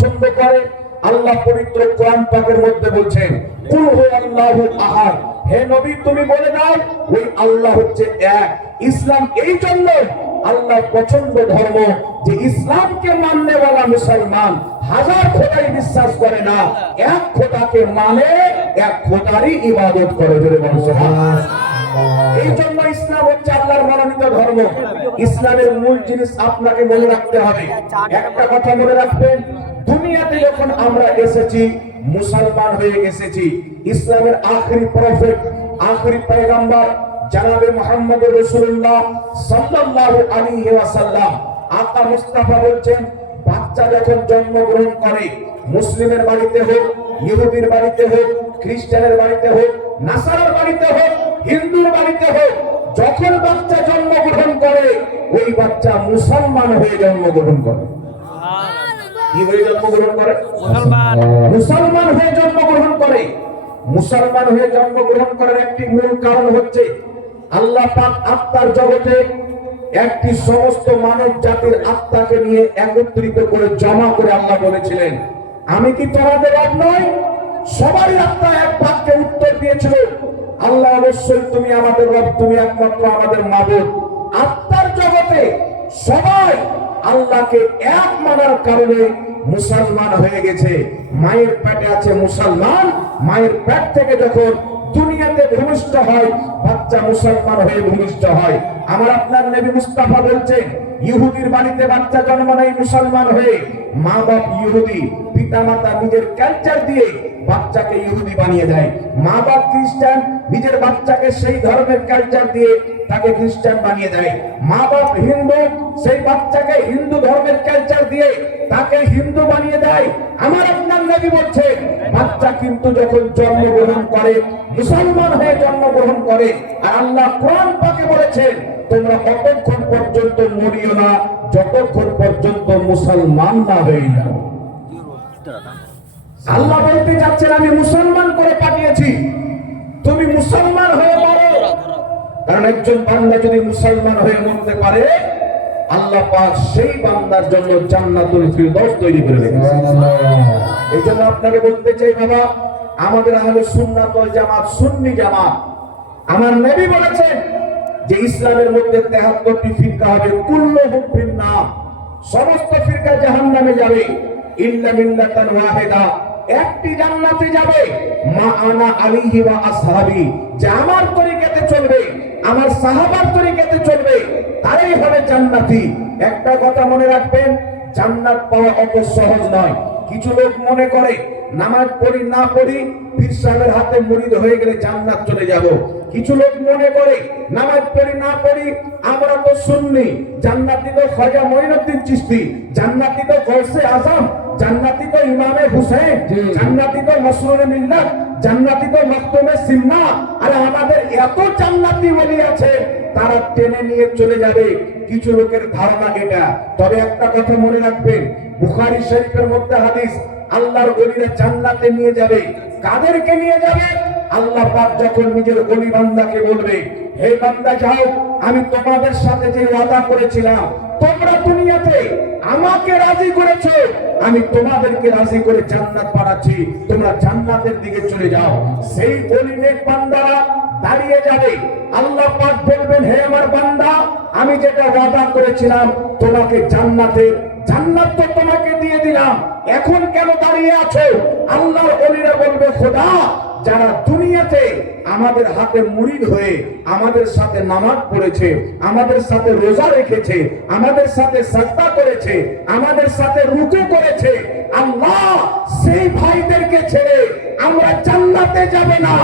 পছন্দ করে। আল্লাহ পবিত্র কোরআন পাকের মধ্যে বলছেন, কুল হুয়াল্লাহু আহাদ, হে নবী তুমি বলে দাও ওই আল্লাহ হচ্ছে এক। ইসলাম এই জন্য আল্লাহ পছন্দ ধর্ম যে ইসলামকে মাননেওয়ালা মুসলমান হাজার খোদাই বিশ্বাস করে না, এক খোদাকে মানে, এক খোদারই ইবাদত করে। জোরে বলুন সুবহানাল্লাহ। এই জন্য ইসলাম হচ্ছে আল্লাহর মনোনীত ধর্ম। ইসলামের মূল জিনিস আপনাকে মনে রাখতে হবে। একটা কথা মনে রাখবেন, দুনিয়াতে যখন আমরা এসেছি মুসলমান হয়ে এসেছি, ইসলামের আখেরি প্রফেট, আখেরি পয়গম্বর জনাবে মুহাম্মদ রাসূলুল্লাহ সাল্লাল্লাহু আলাইহি ওয়াসাল্লাম আকা মুস্তাফা বলছেন, বাচ্চা যখন জন্মগ্রহণ করে, মুসলিমের বাড়িতে হোক, ইহুদির বাড়িতে হোক, খ্রিস্টানের বাড়িতে হোক, নাসারার বাড়িতে হোক, হিন্দুর বাড়িতে হোক, যখন বাচ্চা জন্মগ্রহণ করে ওই বাচ্চা মুসলমান হয়ে জন্মগ্রহণ করে। কি হয়ে জন্মগ্রহণ করে? মুসলমান হয়ে জন্মগ্রহণ করে। মুসলমান হয়ে জন্মগ্রহণ করার একটি মূল কারণ হচ্ছে আল্লাহ পাক আত্মার জগতে একটি সমস্ত মানব জাতির আত্মাকে নিয়ে একত্রিত করে জমা করে আল্লাহ বলেছিলেন, আমি কি তোমাদের রব নই? সবারই আত্মা এক বাক্যে উত্তর দিয়েছিল, আল্লাহ অবশ্যই তুমি আমাদের রব, তুমি একমাত্র আমাদের মাবুদ। আত্মার জগতে সবাই আল্লাহকে এক মানার কারণে মুসলমান হয়ে গেছে। মায়ের পেটে আছে মুসলমান, মায়ের পেট থেকে যখন দুনিয়াতে ভূমিষ্ঠ হয় বাচ্চা মুসলমান হয়ে ভূমিষ্ঠ হয়। আমার আপনার নবী মুস্তাফা বলছেন, ইহুদির বাড়িতে বাচ্চা জন্ম নেয় মুসলমান হয়ে, মা বাপ ইহুদি, পিতামাতা নিজের কালচার দিয়ে বাচ্চাকে ইহুদি বানিয়ে দেয়। মা বাপ খ্রিস্টান, নিজের বাচ্চাকে সেই ধর্মের কালচার দিয়ে তাকে খ্রিস্টান বানিয়ে দেয়। মা বাপ হিন্দু, সেই বাচ্চাকে হিন্দু ধর্মের কালচার দিয়ে তাকে হিন্দু বানিয়ে দেয়। আমার আপনার নবী বলছেন, বাচ্চা কিন্তু যখন জন্মগ্রহণ করে মুসলমান হয়ে জন্মগ্রহণ করে। আর আল্লাহ কোরআন পাকে বলেছেন, তোমরা ততক্ষণ পর্যন্ত মরিও না যতক্ষণ পর্যন্ত মুসলমান না হয়ে যাও। আল্লাহ বলতে যাচ্ছেন, আমি মুসলমান করে পাঠিয়েছি, তুমি মুসলমান হয়ে মরো। কারণ একজন বান্দা যদি মুসলমান হয়ে মরতে পারে, আল্লাহ পাক সেই বান্দার জন্য জান্নাতুল ফিরদৌস তৈরি করে রেখেছেন। এই জন্য আপনাকে বলতে চাই বাবা, আমাদের আহলে সুন্নাত ওয়াল জামাত সুন্নি জামাত, আমার নবী বলেছেন যে ইসলামের মধ্যে 73টি ফিরকা হবে, কুল্লুহুম ফিন্নার, সমস্ত ফিরকা জাহান্নামে যাবে, ইল্লা মিল্লাতান ওয়াহিদা, একটি জান্নাতে যাবে, মা আনা আলাইহি ওয়া আসহাবি, যে আমার তরিকাতে চলবে, আমার সাহাবার তরিকাতে চলবে, তারাই হবে জান্নাতি। একটা কথা মনে রাখবেন, জান্নাত পাওয়া অত সহজ নয়। কিছু লোক মনে করে নামাজ পড়ি না পড়ি পীর সাহেবের হাতে মুরিদ হয়ে গেলে জান্নাত চলে যাব। কিছু লোক মনে করে নামাজ পড়ি না পড়ি আমরা তো সুন্নি, জান্নাতি তো খাজা মঈনুদ্দিন চিশতি, জান্নাতি তো গৌসে আজম, জান্নাতি তো ইমামে হুসেন, জান্নাতি তো মসরুরে মিল্লাত, জান্নাতি তো মখতুমে সিন্না। আরে আমাদের এত জান্নাতি ওলি আছে, তারা টেনে নিয়ে চলে যাবে। কিছু লোকের ধারণা এটা। তবে একটা কথা মনে রাখবেন, বুখারী শরীফের মধ্যে হাদিস, আল্লাহর ওলিরা জান্নাতে নিয়ে যাবে। কাদেরকে নিয়ে যাবে? আল্লাহ পাক যখন নিজের ওলি বান্দাকে বলবে, হে বান্দা যাও, আমি তোমাদের সাথে যে ওয়াদা করেছিলাম, তোমরা দুনিয়াতে আমাকে রাজি করেছো, আমি তোমাদেরকে রাজি করে জান্নাত পাঠাচ্ছি, তোমরা জান্নাতের দিকে চলে যাও। সেই ওলি নেক বান্দারা দাঁড়িয়ে যাবে। আল্লাহ পাক বলবেন, হে আমার বান্দা, আমি যেটা ওয়াদা করেছিলাম তোমাকে জান্নাতের, জান্নাত তো তোমাকে দিয়ে দিলাম, এখন কেন দাঁড়িয়ে আছো? আল্লাহর ওলিরা বলবে, খোদা, যারা দুনিয়াতে আমাদের হাতে মুরিদ হয়ে আমাদের সাথে নামাজ পড়েছে, আমাদের সাথে রোজা রেখেছে, আমাদের সাথে সাজদা করেছে, আমাদের সাথে রুকু করেছে, আল্লাহ সেই ভাইদেরকে ছেড়ে আমরা জান্নাতে যাব না।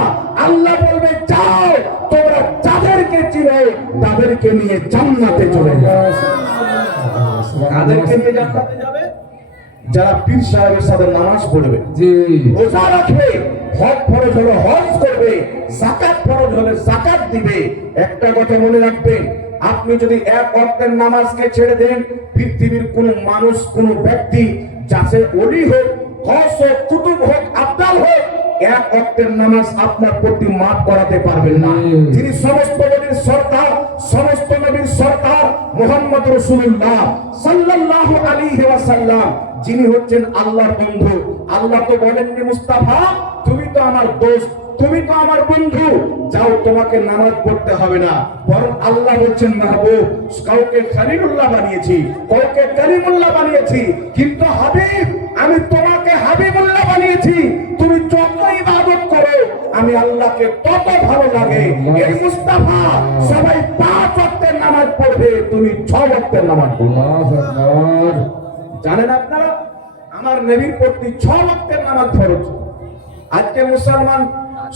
আল্লাহ বলবে, যাও, তোমরা যাদেরকে চিনো তাদেরকে নিয়ে জান্নাতে চলে যাও। কাদেরকে নিয়ে জান্নাতে যাবে? যারা পীর সাহেবের সাথে নামাজ পড়বে, রোজা রাখবে, হজ ফরজ হলে হজ করবে, যাকাত ফরজ হলে যাকাত দিবে। একটা কথা মনে রাখবেন, আপনি যদি এক ওয়াক্তের নামাজকে ছেড়ে দেন, পৃথিবীর কোন মানুষ, কোন ব্যক্তি, যাতে ওলি হোক, গৌস হোক, কুতুব হোক, আবদাল হোক, এক ওয়াক্তের নামাজ আপনার প্রতি মাফ করাতে পারবেন না। যিনি সমস্ত নবীর সরদার, সমস্ত নবীর সরদার মুহাম্মদ রাসূলুল্লাহ সাল্লাল্লাহু আলাইহি ওয়াসাল্লাম, যিনি হচ্ছেন আল্লাহর বন্ধু। আল্লাহ তো বলেননি মুস্তাফা তুমি তো আমার দোস্ত, তুমি তো আমার বন্ধু, যাও তোমাকে নামাজ পড়তে হবে না। বরং আল্লাহ বলছেন মাহবুব কাউকে খলিলুল্লাহ বানিয়েছি, কাউকে কালিমুল্লাহ বানিয়েছি, কিন্তু হাবিব আমি তোমাকে হাবিবুল্লাহ বানিয়েছি। তুমি যত ইবাদত করো আমি আল্লাহকে তত ভালো লাগে। এই মুস্তাফা সবাই 5 ওয়াক্তের নামাজ পড়বে, তুমি 6 ওয়াক্তের নামাজ পড়বে। জানেন আপনারা আমার নবীর প্রতি 6 ওয়াক্তের নামাজ ফরজ। আজকে মুসলমান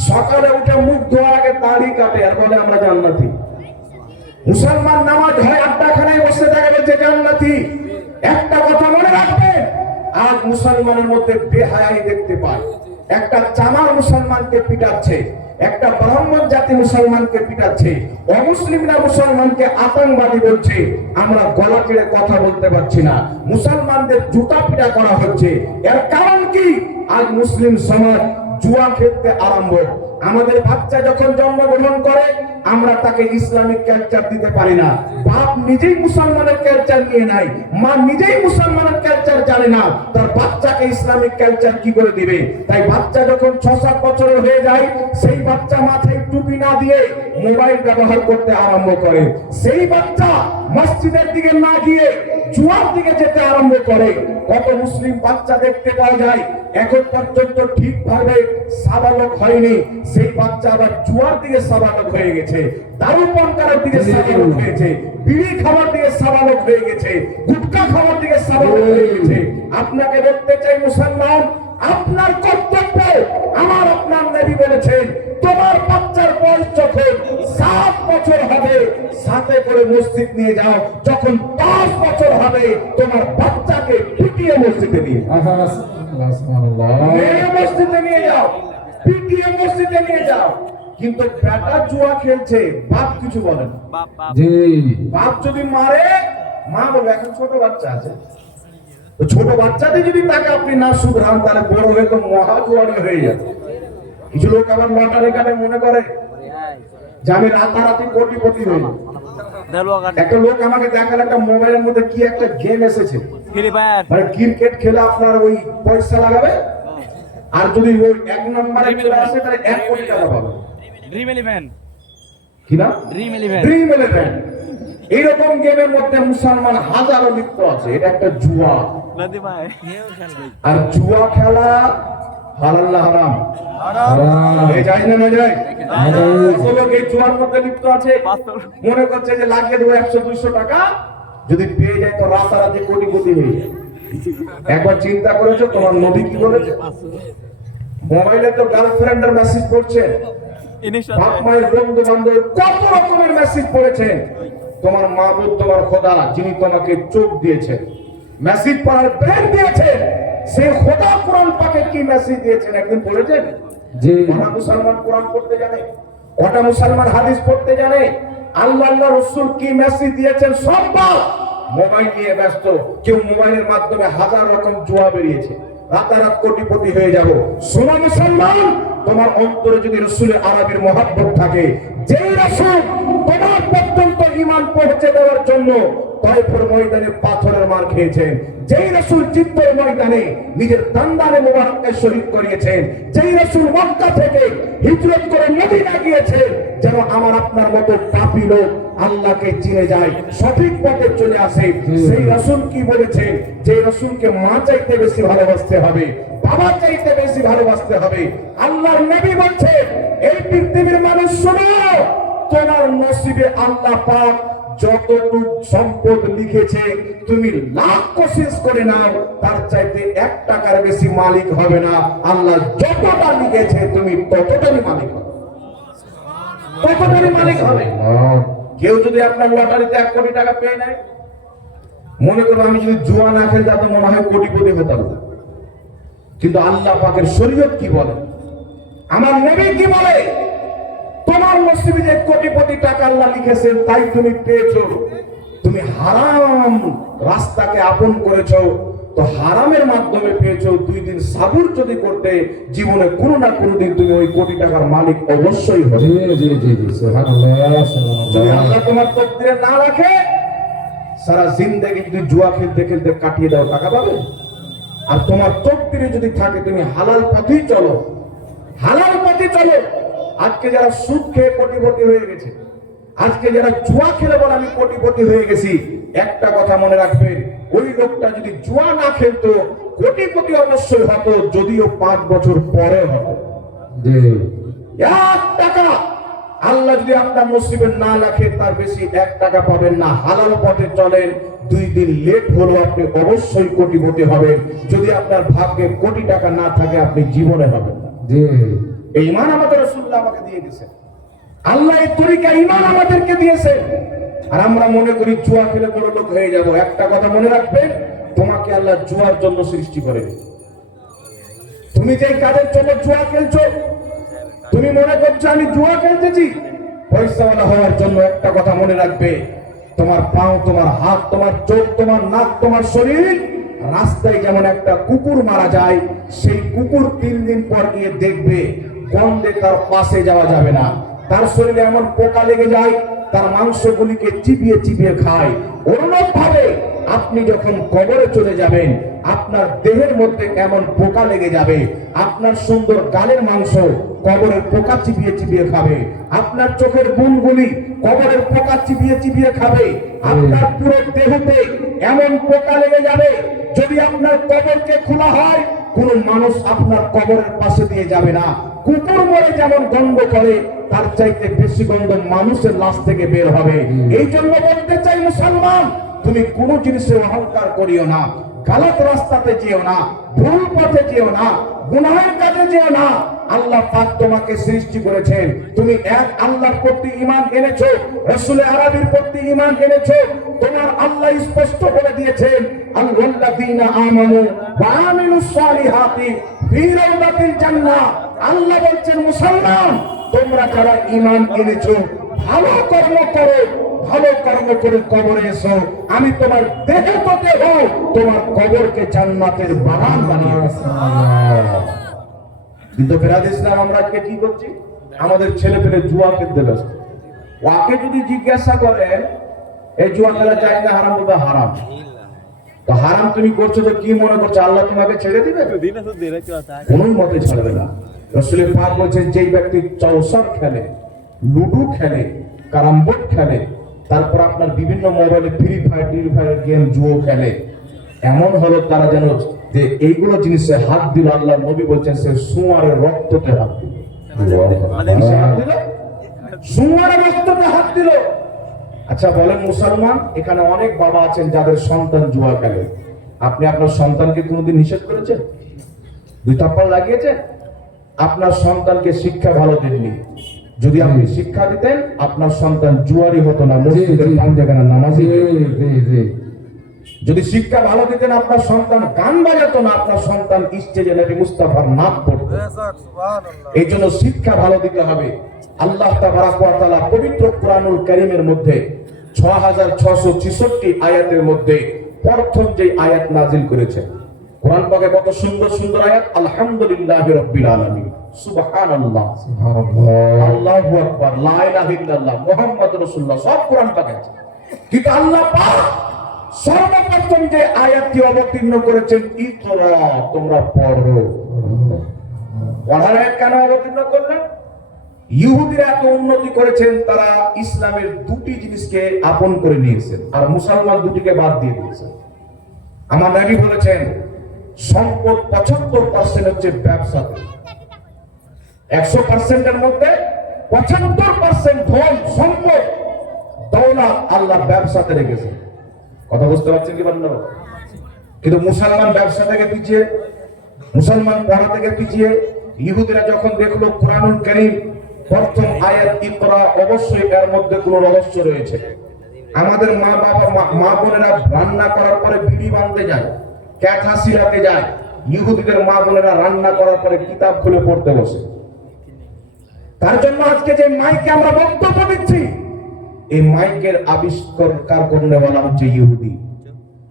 সকালে উঠে মুখ ধোয়ার আগে দাড়ি কাটে আর বলে আমরা জান্নাতি। মুসলমান নামাজ হয় আড্ডাখানায় বসে থাকে বলছে জান্নাতি। একটা কথা মনে রাখবেন, আজ মুসলমানের মধ্যে বেহায়াই দেখতে পাই। একটা চামার মুসলমানকে পিটাচ্ছে, একটা ব্রাহ্মণ জাতি মুসলমানকে পিটাচ্ছে, অমুসলিমরা মুসলমানকে আতঙ্কবাদী বলছে। আমরা গলা ছেড়ে কথা বলতে পারছি না, মুসলমানদের জুতা পিটা করা হচ্ছে। এর কারণ কি? আজ মুসলিম সমাজ জুয়া খেলতে আরম্ভ। আমাদের বাচ্চা যখন জন্মগ্রহণ করে আমরা তাকে ইসলামিক কালচার দিতে পারি না। বাপ নিজেই মুসলমানের কালচার নিয়ে নাই, মা নিজেই মুসলমানের কালচার জানে না, তার বাচ্চাকে ইসলামিক কালচার কি করে দিবে? তাই বাচ্চা যখন 6-7 বছরের হয়ে যায় সেই বাচ্চা মাথায় টুপি না দিয়ে মোবাইল ব্যবহার করতে আরম্ভ করে। সেই বাচ্চা মসজিদের দিকে না গিয়ে জুয়ার দিকে যেতে আরম্ভ করে। কত মুসলিম বাচ্চা দেখতে পাওয়া যায় এখন পর্যন্ত ঠিকভাবে সাবালক হয়নি, সেই বাচ্চা আবার জুয়ার দিকে সাবালক হয়ে গেছে, দারু পান করার দিকে সাবালক হয়েছে, বিড়ি খাওয়ার দিকে সাবালক হয়ে গেছে, গুটখা খাওয়ার দিকে সাবালক হয়ে গেছে। আপনাকে বলতে চাই মুসলমান, আপনার কর্তব্য, আমার আপনার নবী বলেছেন তোমার বাচ্চার বয়স যখন 7 বছর হবে সাথে করে মসজিদ নিয়ে যাও, যখন 10 বছর হবে তোমার বাচ্চাকে পিটিয়ে মসজিদে নিয়ে মসজিদে নিয়ে যাও, পিটিয়ে মসজিদে নিয়ে যাও। কিন্তু বেটা জুয়া খেলছে, বাপ কিছু বলে না। বাপ যদি মারে মা বলবে এখন ছোট বাচ্চা আছে, ছোট বাচ্চাতে যদি তাকে আপনি না শুধরান তাহলে বড় হয়ে তো মহা জুয়ারি হয়ে যাবে। কিছু লোক আবার লটারি কাটে মনে করে যে আমি রাতারাতি কোটিপতি হই। একটা লোক আমাকে দেখালে একটা মোবাইলের মধ্যে কি একটা গেম এসেছে, মানে ক্রিকেট খেলে আপনার ওই পয়সা লাগাবে আর যদি ওই 1 নম্বরে চলে আসে তাহলে 1 কোটি টাকা পাবে। ড্রিম ইলেভেন কি না? Dream eleven. এইরকম গেমের মধ্যে মুসলমান হাজারো লিপ্ত আছে। এটা একটা জুয়া, আর জুয়া খেলা হালাল না হারাম? এই যায় না, না যায়? লোক এই জুয়ার মধ্যে লিপ্ত আছে, মনে করছে যে লাগিয়ে দেবো 100-200 টাকা, যদি পেয়ে যায় তো রাতারাতি কোটিপতি হয়ে যায়। একবার চিন্তা করেছো তোমার নবী কি বলেছে? মোবাইলে তো গার্লফ্রেন্ডের মেসেজ পড়ছে, বাপ মায়ের বন্ধু বান্ধব কত রকমের মেসেজ পড়েছেন। তোমার মাবুদ তোমার খোদা যিনি তোমাকে চোখ দিয়েছেন, মেসেজ পড়ার ব্রেন দিয়েছেন, সেই খোদা কোরআন পাকে কি মেসেজ দিয়েছেন একদিন পড়েছেন? জি। কটা মুসলমান কোরআন পড়তে জানে? কটা মুসলমান হাদিস পড়তে জানে? আল্লাহ রাসূল কি মেসেজ দিয়েছেন সব মোবাইল নিয়ে ব্যস্ত। কেউ মোবাইলের মাধ্যমে হাজার রকম জুয়া বেরিয়েছে, রাতারাত কোটিপতি হয়ে যাব। শোনো মুসলমান, তোমার অন্তরে যদি রাসূলের আরবির মহব্বত থাকে, যেই রাসূল তোমার পর্যন্ত ঈমান পৌঁছে দেওয়ার জন্য তায়েফের ময়দানে পাথরের মার খেয়েছেন, যেই রাসূল জিদ্দের ময়দানে নিজের দান্দানে মুবারককে শহীদ করিয়েছেন, যেই রাসূল মক্কা থেকে হিজরত করে মদিনা গিয়েছেন, যেন আমার আপনার মতো পাপী লোক আল্লাহকে চিনে যায়, সঠিক পথে চলে আসে। সেই রাসূল কি বলেছেন? যে রাসূলকে মা চাইতে বেশি ভালোবাসতে হবে, বাবা চাইতে বেশি ভালোবাসতে হবে। আল্লাহর নবী বলছেন এই পৃথিবীর মানুষ শোনো, তোমার নসিবে আল্লাহ পাক যতটুকু সম্পদ লিখেছে তুমি লাখ কোশিশ করে নাও, তার চাইতে 1 টাকার বেশি মালিক হবে না। আল্লাহ যতটা লিখেছে তুমি ততটাই মালিক হবে, ততটাই মালিক হবে। কেউ যদি আপনার লটারিতে 1 কোটি টাকা পেয়ে নেয়, মনে করো আমি যদি জুয়া না খেলতাম তো মনে হয় কোটিপতি হতাম। কিন্তু আল্লাহ পাকের শরীয়ত কি বলে, আমার নবী কি বলে? তোমার নসিবে যে কোটিপতি টাকা আল্লাহ লিখেছেন তাই তুমি পেয়েছো, তুমি হারাম রাস্তাকে আপন করেছো, তো হারামের মাধ্যমে পেয়েছো, 2 দিন সাবুর যদি করতে, জীবনে কোনো না কোনো দিন তুমি ওই কোটি টাকার মালিক অবশ্যই হবে। যদি আল্লাহ তোমার তকদিরে না রাখে, সারা জিন্দেগি যদি জুয়া খেলতে খেলতে কাটিয়ে দাও, টাকা পাবে? আর তোমার তকদিরে যদি থাকে তুমি হালাল পথেই চলো, হালাল পথে চলো। আজকে যারা সুদ খেয়ে কোটিপতি হয়ে গেছে, আজকে যারা জুয়া খেলে বলে আমি কোটিপতি হয়ে গেছি, একটা কথা মনে রাখবেন, ওই লোকটা যদি জুয়া না খেলতো কোটিপতি অবশ্যই হতো, যদিও 5 বছর পরে হতো। 1 টাকা আল্লাহ যদি আপনার নসিবে না রাখে, তার বেশি 1 টাকা পাবেন না। হালাল পথে চলেন, 2 দিন লেট হলো আপনি অবশ্যই কোটিপতি হবেন। যদি আপনার ভাগ্যে কোটি টাকা না থাকে, আপনি জীবনে হবেন না। এই ঈমান আমাদের রাসূলুল্লাহ আমাকে দিয়ে দিয়েছেন, আল্লাহ এই তরিকা ঈমান আমাদেরকে দিয়েছে। আর আমরা মনে করি জুয়া খেলে বড় লোক হয়ে যাব। একটা কথা মনে রাখবেন, তোমাকে আল্লাহ জুয়ার জন্য সৃষ্টি করেনি। তুমি যে কাজের জন্য জুয়া খেলছো, তুমি মনে করছো আমি জুয়া খেলতেছি পয়সাওয়ালা হওয়ার জন্য, একটা কথা মনে রাখবে, তোমার পাও, তোমার হাত, তোমার চোখ, তোমার নাক, তোমার শরীর, রাস্তায় যেমন একটা কুকুর মারা যায়, সেই কুকুর 3 দিন পর গিয়ে দেখবে, গন্ধে তার পাশে যাওয়া যাবে না। তার শরীরে এমন পোকা লেগে যায়, তার মাংসগুলিকে চিবিয়ে চিবিয়ে খায়। অনুরূপ ভাবে আপনি যখন কবরে চলে যাবেন, আপনার দেহের মধ্যে এমন পোকা লেগে যাবে, আপনার সুন্দর গালের মাংস কবরের পোকা চিবিয়ে চিবিয়ে খাবে, আপনার চোখের বুনগুলি কবরের পোকা চিবিয়ে চিবিয়ে খাবে, আপনার পুরো দেহতে এমন পোকা লেগে যাবে, যদি আপনার কবরকে খোলা হয়, কোন মানুষ আপনার কবরের পাশে দিয়ে যাবে না। কুকুর মরে যেমন গন্ধ করে, তার চাইতে বেশি গন্ধ মানুষের লাশ থেকে বের হবে। এই জন্য বলতে চাই, মুসলমান, তুমি কোনো জিনিসে অহংকার করিও না, গালত রাস্তাতে যেও না, ভুল পথে যেও না, গুনাহের কাজে যেও না। আল্লাহ পাক তোমাকে সৃষ্টি করেছেন, তুমি এক আল্লাহর প্রতি ঈমান এনেছো, রাসূল আরবীর প্রতি ঈমান এনেছো। তোমার আল্লাহ স্পষ্ট করে দিয়েছেন, আল্লাযীনা আমানু ওয়া আমিলুস সালিহাতি ফি রাউদাতিল জান্নাহ। আল্লাহ বলছেন, মুসলমান, তোমরা যারা ঈমান এনেছো, ভালো কর্ম করো, ভালো কর্ম করে কবরে এসো, আমি তোমার দেহে তো দেহ, তোমার কবরকে জান্নাতের বাগান বানিয়ে দেব। কিন্তু ফেরাদ ইসলাম আমরা আজকে কি করছি, আমাদের ছেলে পেলে জুয়া খেলতে ব্যস্ত। ওকে যদি জিজ্ঞাসা করেন এই জুয়া খেলা চাই না হারাম, বলবে হারাম। তো হারাম তুমি করছো তো কি মনে করছো আল্লাহ তোমাকে ছেড়ে দিবে? কোন মতে ছাড়বে না। রাসূল পাক বলেছেন, যেই ব্যক্তি চৌসার খেলে, লুডু খেলে, ক্যারাম বোর্ড খেলে, তারপর আপনার বিভিন্ন মোবাইলে ফ্রি ফায়ার গেম জুয়ো খেলে, এমন হলো তারা যেন যে এইগুলো জিনিসে হাত দিল, আল্লাহ নবী বলছেন সে সুয়ারের রক্ততে হাত দিল। সুয়ারের রক্ততে হাত দিল। আচ্ছা বলেন মুসলমান, এখানে অনেক বাবা আছেন যাদের সন্তান জুয়া খেলে, আপনি আপনার সন্তানকে কোনোদিন নিষেধ করেছেন? 2 থাপ্পড় লাগিয়েছেন? আপনার সন্তানকে শিক্ষা ভালো দেননি। যদি আপনি শিক্ষা দিতেন, আপনার সন্তান জুয়ারি হতো না, মসজিদের পাঞ্জাখানা নামাজি। যদি শিক্ষা ভালো দিতেন, আপনার সন্তান গান বাজাতো না, আপনার সন্তান স্টেজে নবী মুস্তাফার নাম পড়তো। এই জন্য শিক্ষা ভালো দিতে হবে। আল্লাহ তাবারাক ওয়া তাআলা পবিত্র কোরআনুল কারীমের মধ্যে 6666 আয়াতের মধ্যে প্রথম যে আয়াত নাযিল করেছেন, কোরআন পাকে কত সুন্দর সুন্দর আয়াত। আলহামদুলিল্লাহি রাব্বিল আলামিন, সুবহানাল্লাহ, সুবহানাল্লাহ, আল্লাহু আকবার, লা ইলাহা ইল্লাল্লাহ, মুহাম্মাদুর রাসূলুল্লাহ, সব কোরআন পাকে আছে। কিন্তু আল্লাহ পাক সর্বপ্রথম যে আয়াতটি অবতীর্ণ করেছেন, ইকরা, তোমরা পড়ো। পড়ার আয়াত কেন অবতীর্ণ করলেন? ইহুদিরা এত উন্নতি করেছেন, তারা ইসলামের 2টি জিনিসকে আপন করে নিয়েছেন, আর মুসলমান 2টিকে বাদ দিয়ে দিয়েছেন। আমার নবী বলেছেন, সম্পদ 75% হচ্ছে ব্যবসাতে, 100% এর মধ্যে 75% ধন সম্পদ দৌলত আল্লাহ ব্যবসাতে রেখেছেন। কথা বুঝতে পারছেন কি বন্ধু? কিন্তু মুসলমান ব্যবসা থেকে পিছিয়ে, মুসলমান পড়া থেকে পিছিয়ে। ইহুদিরা যখন দেখলো কোরআনুল কারীম প্রথম আয়াত ইকরা, অবশ্যই এর মধ্যে কোনো রহস্য রয়েছে। আমাদের মা বাবা, মা বোনেরা রান্না করার পরে বিড়ি বাঁধতে যায়, ক্যাথা সিলাতে যায়, ইহুদিদের মা বোনেরা রান্না করার পরে কিতাব খুলে পড়তে বসে। তার জন্য আজকে যে মাইকে আমরা বক্তব্য দিচ্ছি, এই মাইকের আবিষ্কার করনেওয়ালা হচ্ছে ইহুদি।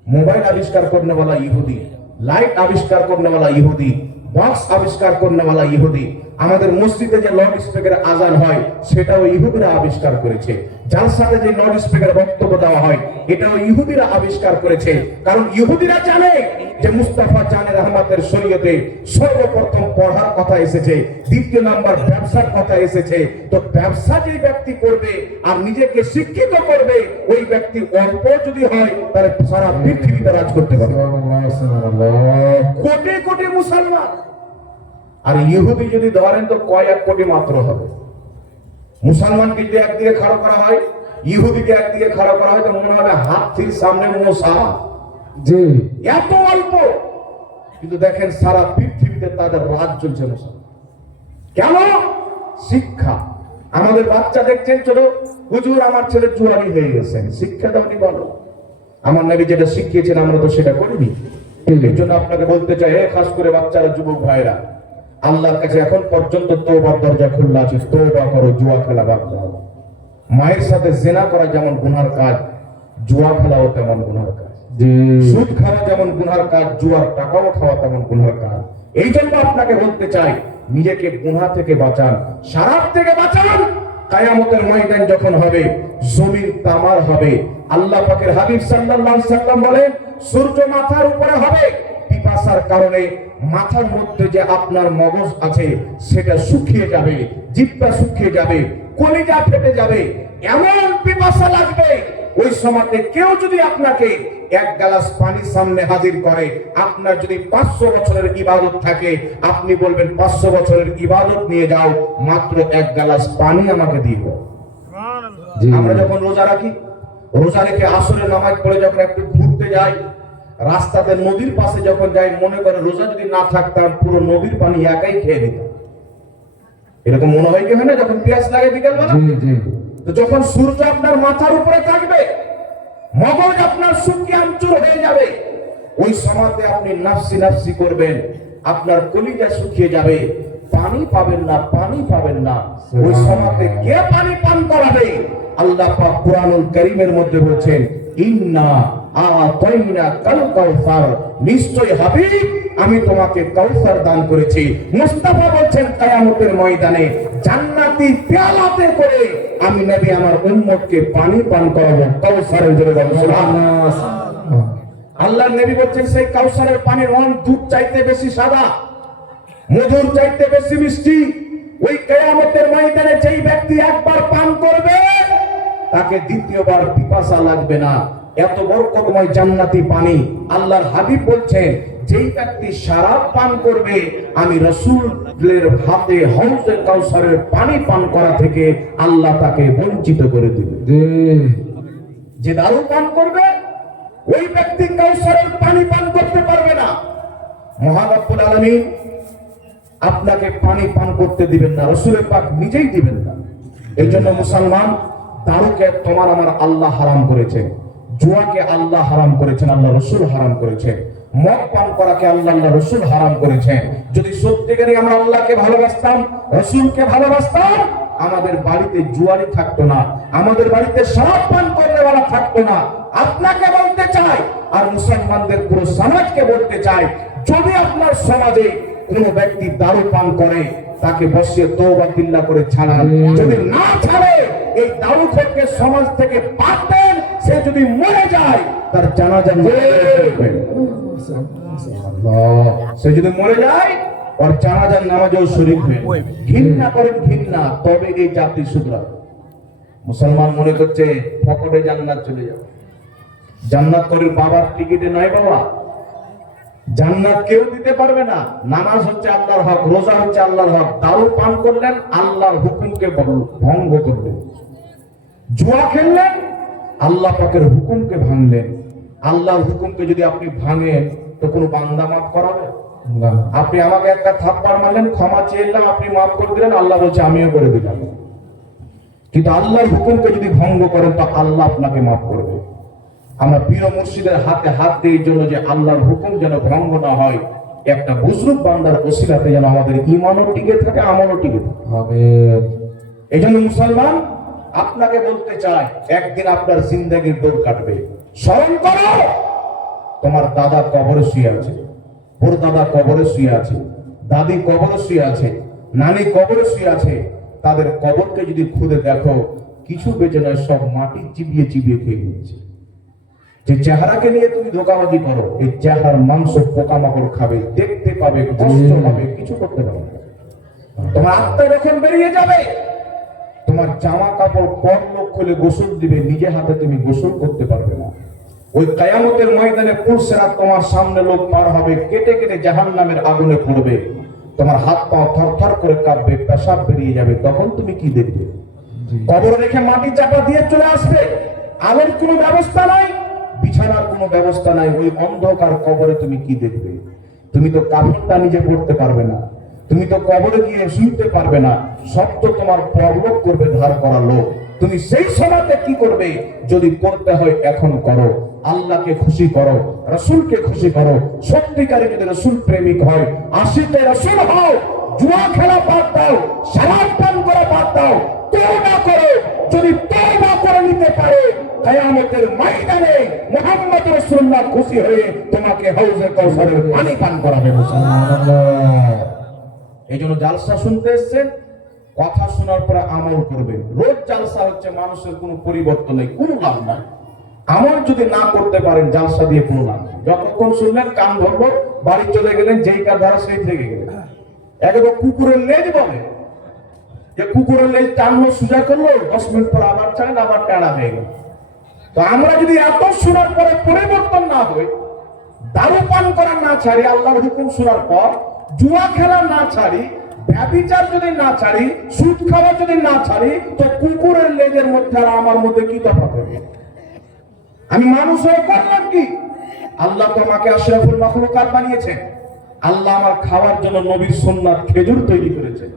मोबाइल आविष्कार करने वाला यहूदी, लाइट आविष्कार करने वाला यहूदी, বক্স আবিষ্কার করনে वाला ইহুদি, আমাদের মসজিদে যে লাউড স্পিকারে আজান হয় সেটাও ইহুদিরা আবিষ্কার করেছে, জালসাতে যে লাউড স্পিকারে বক্তব্য দেওয়া হয় এটাও ইহুদিরা আবিষ্কার করেছে। কারণ ইহুদিরা জানে যে মুস্তাফা জানে রহমতের শরীয়তে সর্বপ্রথম পড়ার কথা এসেছে, দ্বিতীয় নাম্বার ব্যবসার কথা এসেছে। তো ব্যবসা যে ব্যক্তি করবে আর নিজেকে শিক্ষিত করবে ওই ব্যক্তি অল্প যদি হয় তাহলে সারা পৃথিবীতে রাজ করতে পারবে। কোটি কোটি মুসলমান আর ইহুদি যদি ধরেন তো কয়েক কোটি মাত্র হবে। মুসলমানকে যদি একদিকে খাড়া করা হয়, ইহুদিকে একদিকে খাড়া করা হয় তো মনে হবে হাতির সামনে মশা। জি, এত অল্প, কিন্তু দেখেন সারা পৃথিবীতে তাদের রাজ চলছে মুসলমান। কেন? শিক্ষা। আমাদের বাচ্চা দেখছেন ছোট, হুজুর আমার ছেলে জুয়ারি হয়ে গেছে, শিক্ষা দাওনি বলো। আমার নবী যেটা শিখিয়েছেন আমরা তো সেটা করিনি। এই জন্য আপনাকে বলতে চাই, খাস করে বাচ্চারা, যুবক ভাইরা, আল্লাহর কাছে এখন পর্যন্ত তওবার দরজা খোলা আছে, তওবা করো, জুয়া খেলা বাদ দাও। মায়ের সাথে জিনা করা যেমন গুনার কাজ, জুয়া খেলাও তেমন গুনার কাজ। সুদ খাওয়া যেমন গুনার কাজ, জুয়ার টাকাও খাওয়া তেমন গুনার কাজ। এই জন্য আপনাকে বলতে চাই, নিজেকে গুনাহ থেকে বাঁচান, শারাব থেকে বাঁচান। কিয়ামতের ময়দান যখন হবে, জমিন তামার হবে। আল্লাহ পাকের হাবিব সাল্লাল্লাহু আলাইহি সাল্লাম বলেন, সূর্য মাথার উপরে হবে, পিপাসার কারণে মাথার মধ্যে যে আপনার মগজ আছে সেটা শুকিয়ে যাবে, জিহ্বা শুকিয়ে যাবে, কলিজা ফেটে যাবে, এমন পিপাসা লাগবে। ওই সময়তে কেউ যদি আপনাকে এক গ্লাস পানি সামনে হাজির করে, আপনার যদি 500 বছরের ইবাদত থাকে, আপনি বলবেন 500 বছরের ইবাদত নিয়ে যাও, মাত্র এক গ্লাস পানি আমাকে দিও। আমরা যখন রোজা রাখি, রোজা রেখে আসরের নামাজ পড়ে যখন একটু ঘুরতে যাই, রাস্তাতে নদীর পাশে যখন যাই, মনে করে রোজা যদি না থাকতাম পুরো নদীর পানি একাই খেয়ে নিতাম। এরকম মনে হয় কি হয় না যখন পেঁয়াজ লাগে বিকেলবেলা? তো যখন সূর্য আপনার মাথার উপরে থাকবে, মগজ আপনার শুকিয়ে আমচুর হয়ে যাবে, ওই সময়তে আপনি নাফসি নাফসি করবেন, আপনার কলিজা শুকিয়ে যাবে, পানি পাবেন না, পানি পাবেন না। ওই সময়তে কে পানি পান করাবে? আল্লাহ পাক কুরআনুল কারীমের মধ্যে বলেছেন, ইন্না আতাইনা কাল কাউসার, নিশ্চয় হাবিব আমি তোমাকে কাউসার দান করেছি। মুস্তাফা বলছেন কিয়ামতের ময়দানে জান্নাতি পেয়ালাতে করে আমি নবী আমার উম্মতকে পানি পান করাবো, কাউসারের জন্য। সুবহানাল্লাহ। আল্লাহর নবী বলছেন সেই কাউসারের পানির রং দুধ চাইতে বেশি সাদা, মধুর চাইতে বেশি মিষ্টি। ওই কিয়ামতের ময়দানে যেই ব্যক্তি একবার পান করবে তাকে দ্বিতীয়বার পিপাসা লাগবে না। এত বরকতময় জান্নাতি পানি। আল্লাহর হাবিব বলছেন, যেই ব্যক্তি শরাব পান করবে আমি রাসূলের হাতে হাউজে কাউসারের পানি পান করা থেকে আল্লাহ তাকে বঞ্চিত করে দিবে। যে দারু পান করবে ওই ব্যক্তি কাউসারের পানি পান করতে পারবে না। মহান রব্বুল আলামিন আপনাকে পানি পান করতে দিবেন না, রাসূলের পাক নিজেই দিবেন না। এই জন্য মুসলমান, দারুকে তোমার আমার আল্লাহ হারাম করেছে, জুয়াকে আল্লাহ হারাম করেছেন, আল্লাহ রাসূল হারাম করেছেন, মদ পান করাকে আল্লাহ রাসূল হারাম করেছেন। যদি সত্যিকারই আমরা আল্লাহকে ভালোবাসতাম, রাসূলকে ভালোবাসতাম, আমাদের বাড়িতে জুয়ারি থাকতো না, আমাদের বাড়িতে শরাব পান করেওয়ালা থাকতো না। আপনাকে বলতে চাই আর মুসলমানদের পুরো সমাজকে বলতে চাই, যদি আপনার সমাজে কোন ব্যক্তি দারু পান করে তাকে বসিয়ে তওবা তিল্লা করে ছাড়ান। যদি না ছাড়ে এই দারুখোরকে সমাজ থেকে বাদ দেন, সে যদি মরে যায় তার জানাজা পড়বেন। সে যদি মরে যায় ওর জানাজার নামাজেও শরীক হবেন। ঘৃণা করেন ঘৃণা, তবে এই জাতি শুধরা। মুসলমান মনে করছে ফকরে জান্নাত চলে যাবে। জান্নাত করে বাবার টিকিটে নয় বাবা, জান্নাত কেউ দিতে পারবে না। নামাজ হচ্ছে আল্লাহর হক, রোজা হচ্ছে আল্লাহর হক। দারু পান করলেন আল্লাহর হুকুমকে ভঙ্গ করলেন, জুয়া খেললেন আল্লাহ পাকের হুকুমকে ভাঙলেন। আল্লাহর হুকুমকে যদি আপনি ভাঙেন তো কোনো বান্দা মাফ করাবে না। আপনি আমাকে একটা থাপ্পড় মারলেন, ক্ষমা চেয়েলাম, আপনি মাফ করে দিলেন, আল্লাহ বলছে আমিও করে দিলাম। কিন্তু আল্লাহর হুকুমকে যদি ভঙ্গ করেন তো আল্লাহ আপনাকে মাফ করবে। আমরা পীর মুর্শিদের হাতে হাত দিয়ে এই জন্য যে আল্লাহর হুকুম যেন ভঙ্গ না হয়, একটা বুজরুগ বান্দার ওসিলাতে যেন আমাদের ঈমানও টিকে থাকে, আমলও টিকে থাকে। আমিন। এই জন্য মুসলমান আপনাকে বলতে চাই, একদিন আপনার জিন্দেগির দৌড় কাটবে। স্মরণ করো তোমার দাদা কবরে শুয়ে আছে, ওর দাদা কবরে শুয়ে আছে, দাদি কবরে শুয়ে আছে, নানি কবরে শুয়ে আছে। তাদের কবরকে যদি খুঁজে দেখো, কিছু বেঁচে নয়, সব মাটি চিবিয়ে চিবিয়ে খেয়ে নিয়েছে। যে চেহারাকে নিয়ে তুমি ধোঁকাবাজি করো, এই চেহারার মাংস পোকামাকড় খাবে, দেখতে পাবে, কষ্ট হবে, কিছু করতে পারবে না। তোমার আত্মা যখন বেরিয়ে যাবে, তোমার জামা কাপড় পর লোক খুলে গোসল দিবে, নিজে হাতে তুমি গোসল করতে পারবে না। ওই কিয়ামতের ময়দানে পুলসেরাত তোমার সামনে লোক পার হবে, কেটে কেটে জাহান্নামের আগুনে পড়বে, তোমার হাত পা থরথর করে কাঁপবে, পেশাব বেরিয়ে যাবে। তখন তুমি কি দেখবে? কবর রেখে মাটি চাপা দিয়ে চলে আসবে। আলোর কোনো ব্যবস্থা নাই, বিছানার কোনো ব্যবস্থা নাই। ওই অন্ধকার কবরে তুমি কি দেখবে? তুমি তো কাফনটা নিজে পড়তে পারবে না, তুমি তো কবরে গিয়ে শুনতে পারবে না। সব তো তোমার পরলোক করবে ধার করা লোক। তুমি সেই সময়তে কি করবে? যদি করতে হয় এখন করো, আল্লাহকে খুশি করো, রাসূলকে খুশি করো। সত্যিকারে যদি রাসূল প্রেমিক হয়, আশিকে রাসূল হও, জুয়া খেলা বাদ দাও, শরাব পান করা বাদ দাও, তওবা করো। যদি তওবা করে নিতে পারে, কিয়ামতের ময়দানে মুহাম্মদ রাসূলুল্লাহ খুশি হয়ে তোমাকে হাউজে কাউসারের পানি পান করাবে। এই জন্য জালসা শুনতে এসেছেন, কথা শোনার পরে আমল করবেন। রোজ জালসা হচ্ছে মানুষের কোনো পরিবর্তন নেই, কোনো লাভ নাই। আমল যদি না করতে পারেন, জালসা দিয়ে কোনো লাভ নেই। যতক্ষণ শুনলেন কান ধরবো, বাড়ি চলে গেলেন, যেই কাজ ধারা সেই থেকে গেলেন। একদম কুকুরের লেজ বলে যে কুকুরের লেজ টানলো, সোজা করলো, 10 মিনিট পর আবার চাইলেন, আবার টানা হয়ে গেল। তো আমরা যদি এত শোনার পরে পরিবর্তন না হয়, দারু পান করা না ছাড়ি, আল্লাহর হুকুম শোনার পর জুয়া খেলা না ছাড়ি, ব্যভিচার যদি না ছাড়ি, সুদ খাওয়া যদি না ছাড়ি, তো কুকুরের লেজের মধ্যে আর আমার মধ্যে কি তফাৎ হবে? আমি মানুষ হয়ে করলাম কি? আল্লাহ তো আমাকে আশরাফুল মাখলুকাত বানিয়েছেন। আল্লাহ আমার খাওয়ার জন্য নবীর সুন্নাত খেজুর তৈরি করেছেন।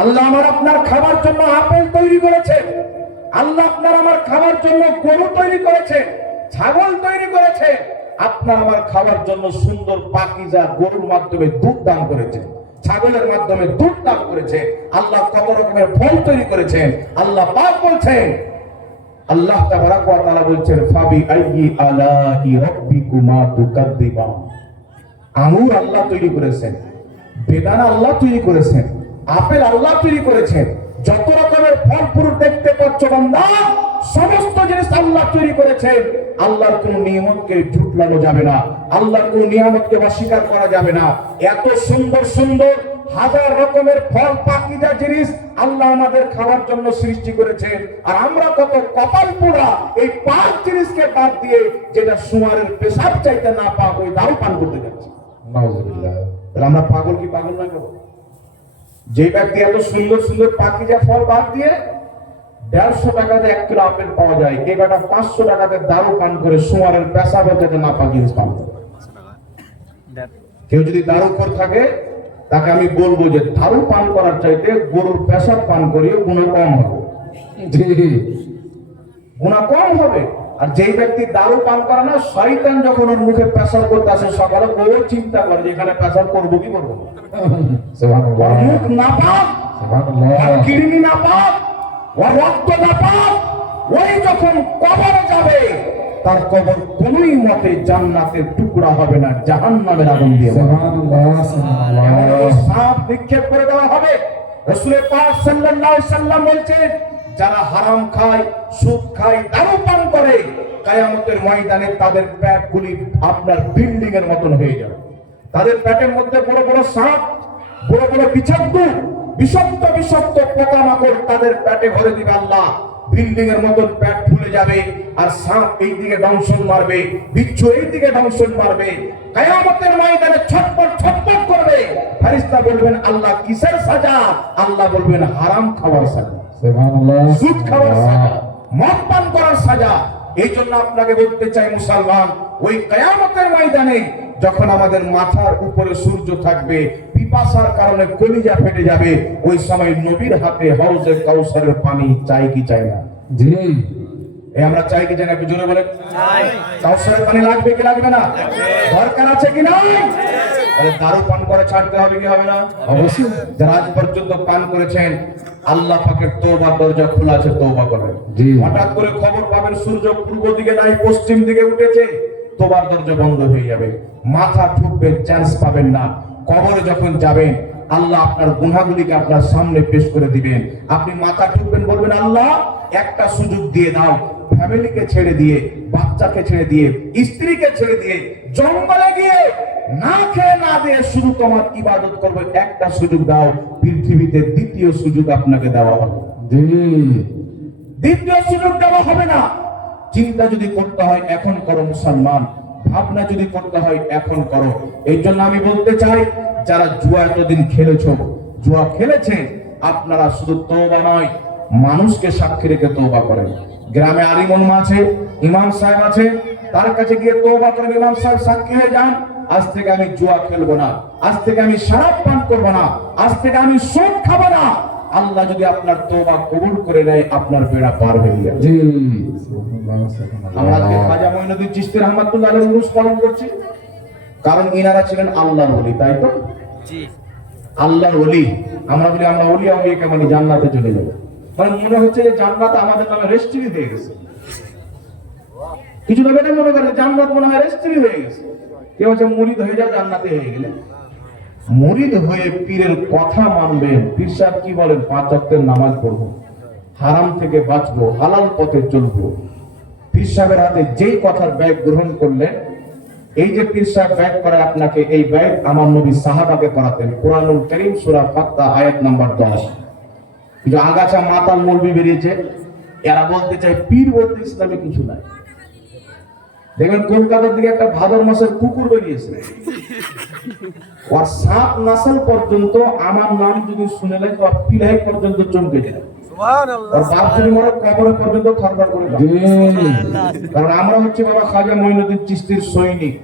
আল্লাহ আমার আপনার খাবার জন্য আপেল তৈরি করেছেন। আল্লাহ আপনার আমার খাবার জন্য গরু তৈরি করেছেন, ছাগল তৈরি করেছেন। আপনার আমার খাবার জন্য সুন্দর পাকিজা গরুর মাধ্যমে দুধ দান করেছেন, ছাগলের মাধ্যমে দুধ দান করেছে। আল্লাহ কত রকমের ফল তৈরি করেছেন। আল্লাহ পাক বলছেন, আল্লাহ তাবারাক ওয়া তাআলা বলছেন, ফাবি আইয়ি আলাহি রাব্বিকুমা তুকাদ্দিবান। আঙ্গুর আল্লাহ তৈরি করেছেন, বেদানা আল্লাহ তৈরি করেছেন, আপেল আল্লাহ তৈরি করেছেন। যত রকমের ফল ফুল দেখতে পাচ্ছ বান্দা, সমস্ত জিনিস আল্লাহ তৈরি করেছেন। আল্লাহর কোন নিয়ামতকে ঝুটলানো যাবে না, আল্লাহর কোন নিয়ামতকে অস্বীকার করা যাবে না। এত সুন্দর সুন্দর হাজার রকমের ফল পাকিজা জিনিস আল্লাহ আমাদের খাওয়ার জন্য সৃষ্টি করেছেন। আর আমরা কত কপাল পোড়া এই 5 জিনিসকে বাদ দিয়ে, যেটা সুয়ারের পেশাব চাইতে না পাক, ওই দারু পান করতে যাচ্ছি। নাউজুবিল্লাহ। তাহলে আমরা পাগল কি পাগল না? করবো যে ব্যক্তি এত সুন্দর সুন্দর পাকিজা ফল বাদ দিয়ে 150 টাকাতে 1 কিলো আপেল পাওয়া যায়, এই বেটা 500 টাকাতে দারু পান করে সুয়ারের পেশাব যাতে না পাক জিনিস পান করে। কেউ যদি দারু খোর থাকে, তাকে আমি বলবো যে দারু পান করার চাইতে গরুর পেশাব পান করিয়ে গুনাহ কম হবে, গুনাহ কম হবে। আর যেই ব্যক্তি দারু পান করে না, শয়তান যখন ওর মুখে পেশাব করতে আসে সকালে, ও চিন্তা করে যে এখানে পেশাব করবো কি করবো। সুবহানাল্লাহ। মুখ না পাক, সুবহানাল্লাহ, কিডনি না পাক, ওর রক্ত না পাক, ওই যখন কবরে যাবে, তার কবর কোনই মতে জান্নাতের টুকরা হবে না, জাহান্নামের আগুন দিয়ে সুবহানাল্লাহ সুবহানাল্লাহ সাপ নিক্ষেপ করে দেওয়া হবে। রাসূল পাক সাল্লাল্লাহু আলাইহি সাল্লাম বলেছেন, যারা হারাম খায়, সুদ খায়, দারু পান করে, কিয়ামতের ময়দানে তাদের পেটগুলি আপনার বিল্ডিং এর মতন হয়ে যাবে। তাদের পেটের মধ্যে বড় বড় সাপ, বড় বড় বিষাক্ত বিষাক্ত বিষাক্ত পোকামাকড় তাদের পেটে ভরে দিবে আল্লাহ। বিল্ডিং এর মতন পেট ফুলে যাবে, আর সাপ এই দিকে দংশন মারবে, বিচ্ছু এই দিকে দংশন মারবে। কিয়ামতের ময়দানে ছটপট ছটপট করবে। ফেরেশতা বলবেন, আল্লাহ কিসের সাজা? আল্লাহ বলবেন, হারাম খাওয়ার সাজা, সুবহানাল্লাহ, সুদ খাওয়ার সাজা, মদ পান করার সাজা। এই জন্য আপনাকে বলতে চাই মুসলমান, ওই কিয়ামতের ময়দানে যখন আমাদের মাথার উপরে সূর্য থাকবে, পিপাসার কারণে কলিজা ফেটে যাবে, ওই সময় নবীর হাতে হাউজে কাউসারের পানি চাই কি চাই না? জি, এই আমরা চাই কি চাই না? একটু জোরে বলেন। চাই। কাউসারের পানি লাগবে কি লাগবে না? দরকার আছে কি নাই? তাহলে দারু পান করে ছাড়তে হবে কি হবে না? অবশ্যই। যারা আজ পর্যন্ত পান করেছেন, আল্লাহ পাকের তওবার দরজা খোলা আছে, তওবা করেন। হঠাৎ করে খবর পাবেন সূর্য পূর্ব দিকে নাই, পশ্চিম দিকে উঠেছে, তোবার দরজা বন্ধ হয়ে যাবে, মাথা ঠুকবেন, চান্স পাবেন না। কবরে যখন যাবেন আল্লাহ আপনার গুনাহগুলিকে আপনার সামনে পেশ করে দিবেন। আপনি মাথা ঠুকবেন, বলবেন আল্লাহ একটা সুযোগ দিয়ে দাও, ফ্যামিলিকে ছেড়ে দিয়ে, বাচ্চাকে ছেড়ে দিয়ে, স্ত্রীকে ছেড়ে দিয়ে জঙ্গলে গিয়ে না খেয়ে না দিয়ে শুধু তোমার ইবাদত করবো, একটা সুযোগ দাও। পৃথিবীতে দ্বিতীয় সুযোগ আপনাকে দেওয়া হবে, দ্বিতীয় সুযোগ দেওয়া হবে না। চিন্তা যদি করতে হয় এখন করো মুসলমান, ভাবনা যদি করতে হয় এখন করো। এই জন্য আমি বলতে চাই, যারা জুয়া এতদিন খেলেছো, জুয়া খেলেছে, আপনারা শুধু তওবা নয়, মানুষকে সাক্ষী রেখে তওবা করেন। গ্রামে আলিম ওলামা আছে, ইমাম সাহেব আছে, তার কাছে গিয়ে তওবা করেন, ইমাম সাহেব সাক্ষী হয়ে যান, আজ থেকে আমি জুয়া খেলবো না, আজ থেকে আমি শরাব পান করবো না, আজ থেকে আমি সুদ খাবো না। আল্লাহ যদি আপনার তওবা কবুল করে নেয়, আপনার বেড়া পার হয়ে যায়। জি, আমরা খাজা মঈনুদ্দিন চিশতি রাহমাতুল্লাহ আলাইহি উরুস পালন করছি, কারণ ইনারা ছিলেন আল্লাহর ওলি, তাই তো? জি, আল্লাহর ওলি। আমরা বলি আমরা ওলি, আউলিয়াকে মানে জান্নাতে চলে যাব, মানে মনে হচ্ছে যে জান্নাত আমাদের নামে রেজিস্ট্রি হয়ে গেছে। কিছু লোক এটা মনে করে জান্নাত মনে হয় রেজিস্ট্রি হয়ে গেছে। কেউ হচ্ছে মুরিদ হয়ে যায় জান্নাতে হয়ে গেলে। মুরিদ হয়ে পীরের কথা মানবেন। পীর সাহেব কি বলেন? 5 ওয়াক্তের নামাজ পড়বো, হারাম থেকে বাঁচবো, হালাল পথে চলবো। পীর সাহেবের হাতে যেই কথার ব্যাগ গ্রহণ করলেন, এই যে পীর সাহেব ব্যাগ করে আপনাকে, এই ব্যাগ আমার নবী সাহাবাকে করাতেন। কুরআনুল কারীম সূরা ফাতহা আয়াত নাম্বার 10। কিন্তু আগাছা মাতাল মৌলবি বেরিয়েছে, এরা বলতে চায় পীর বলতে ইসলামে কিছু নাই। দেখবেন কলকাতার দিকে একটা ভাদর মাসের কুকুর বেরিয়েছে, ওর 7 নাসল পর্যন্ত আমার নাম যদি শুনে নেয়, তো পিলাই পর্যন্ত চমকে যায়। সুবহানাল্লাহ। আর বাপ যদি মরে কবরে পর্যন্ত থরথর করে কাঁপে। কারণ আমরা হচ্ছে বাবা খাজা মঈনুদ্দিন চিশতির সৈনিক,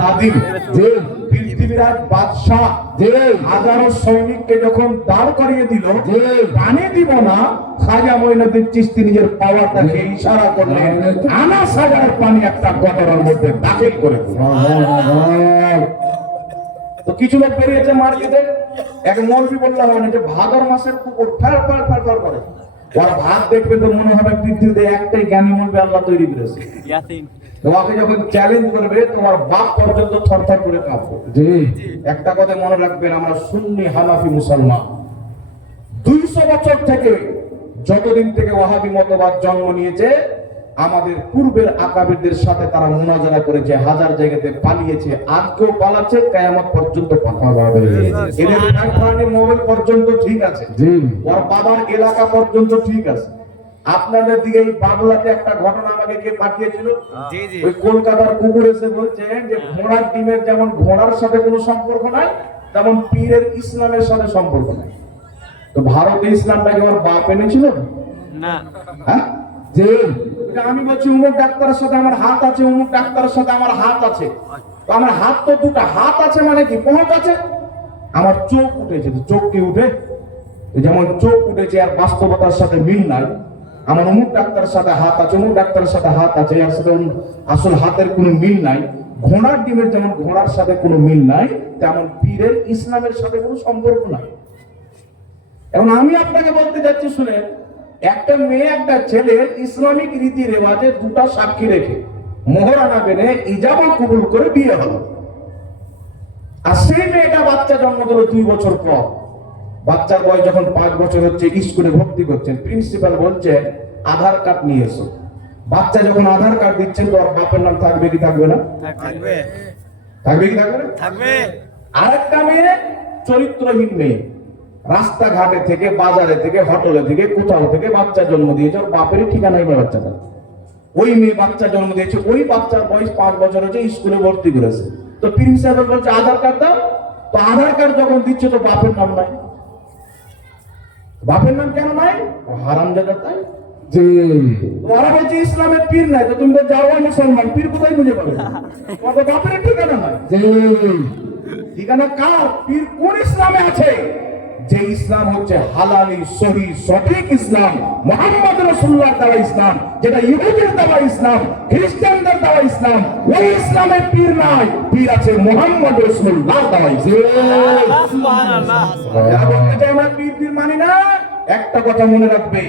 খাদিম, যে পৃথিবীর এক বাদশা, যে হাজারো সৈনিককে যখন দাঁড় করিয়ে দিল, যে পানি দিব না, খাজা মঈনুদ্দিন চিশতি নিজের পাওয়ারটাকে ইশারা করলেন, আনা সাজার পানি একটা গটরের মধ্যে দাখিল করে দিল। তো কিছু লোক বেরিয়েছে মার্কেটে, এক মৌলবি বললাম মানে যে ভাদর মাসের কুকুর ফাল ফাল ফাল ফাল করে, আর ভাত দেখবে তো মনে হবে পৃথিবীতে একটাই জ্ঞানী মৌলবি আল্লাহ তৈরি করেছে। তোমাকে যখন চ্যালেঞ্জ করবে, তোমার বাপ পর্যন্ত থরথর করে কাঁপবে। জি, একটা কথা মনে রাখবেন, আমরা সুন্নি হানাফি মুসলমান। 200 বছর থেকে, যতদিন থেকে ওয়াহাবি মতবাদ জন্ম নিয়েছে, আমাদের পূর্বের আকাবিরদের সাথে তারা মুনাজারা করেছে, হাজার জায়গাতে পালিয়েছে, আজকেও পালাচ্ছে, কিয়ামত পর্যন্ত পালাবে। এদের কারখানে মোবাইল পর্যন্ত ঠিক আছে, ওর বাবার এলাকা পর্যন্ত ঠিক আছে। আপনাদের দিকে এই বাংলাতে একটা ঘটনা আমাকে কে পাঠিয়েছিল, ওই কলকাতার কুকুর এসে বলছে যে ঘোড়ার ডিমের যেমন ঘোড়ার সাথে কোনো সম্পর্ক নাই, তেমন পীরের ইসলামের সাথে সম্পর্ক নাই। তো ভারতে ইসলামটাকে ওর বাপ এনেছিল না? হ্যাঁ, যে আমি বলছি অমুক ডাক্তারের সাথে আমার হাত আছে, অমুক ডাক্তারের সাথে আমার হাত আছে, তো আমার হাত তো দুটো হাত আছে, মানে কি পৌঁছ আছে? আমার চোখ উঠেছে, চোখ কি উঠে? যেমন চোখ উঠেছে আর বাস্তবতার সাথে মিল নাই। আমার অমুক ডাক্তারের সাথে হাত আছে, অমুক ডাক্তারের সাথে হাত আছে, এর সাথে আসল হাতের কোনো মিল নাই। ঘোড়ার ডিমের যেমন ঘোড়ার সাথে কোনো মিল নাই, তেমন পীরের ইসলামের সাথে কোনো সম্পর্ক নাই। এখন আমি আপনাকে বলতে যাচ্ছি, শুনে, একটা মেয়ে একটা ছেলে ইসলামিক রীতি রেওয়াজে দুটো সাক্ষী রেখে মোহরানা বেনে ইজাবা কবুল করে বিয়ে হলো, আর সেই মেয়েটা বাচ্চা জন্ম দিল 2 বছর পর। বাচ্চার বয়স যখন 5 বছর হচ্ছে, স্কুলে ভর্তি করছেন, প্রিন্সিপাল বলছে আধার কার্ড নিয়ে এসো। বাচ্চা যখন আধার কার্ড দিচ্ছেন, তো ওর বাপের নাম থাকবে কি থাকবে না? থাকবে। থাকবে কি থাকবে না? থাকবে। আরেকটা মেয়ে চরিত্রহীন মেয়ে, রাস্তাঘাটে থেকে, বাজারে থেকে, হোটেলে থেকে, কোথাও থেকে বাচ্চা জন্ম দিয়েছে, ওর বাপেরই ঠিকানা নেই বাচ্চাটা। ওই মেয়ে বাচ্চা জন্ম দিয়েছে, ওই বাচ্চার বয়স 5 বছর হচ্ছে, স্কুলে ভর্তি করেছে। তো প্রিন্সিপাল বলছে আধার কার্ড দাও। তো আধার কার্ড যখন দিচ্ছে, তো বাপের নাম নাই। বাপের নাম কেন নাই? হারামজাদা, তাই যে ওরা বলছে ইসলামের পীর নাই, তো তুমি তো যাও মুসলমান, পীর কোথায় খুঁজে পাবে? তোমাদের বাপের ঠিকানা নাই। ঠিকানা কার? পীর কোন ইসলামে আছে? যে ইসলাম হচ্ছে হালালি, সহি, সঠিক ইসলাম, মুহাম্মদ রাসূলুল্লাহর দেওয়া ইসলাম, যেটা ইহুদিদের দেওয়া ইসলাম, খ্রিস্টানদের দেওয়া ইসলাম। ওই ইসলামে পীর নাই, পীর আছে মুহাম্মদ রাসূলুল্লাহর দেওয়া ইসলাম। সুবহানাল্লাহ। আমরা পীর মানি না, একটা কথা মনে রাখবে,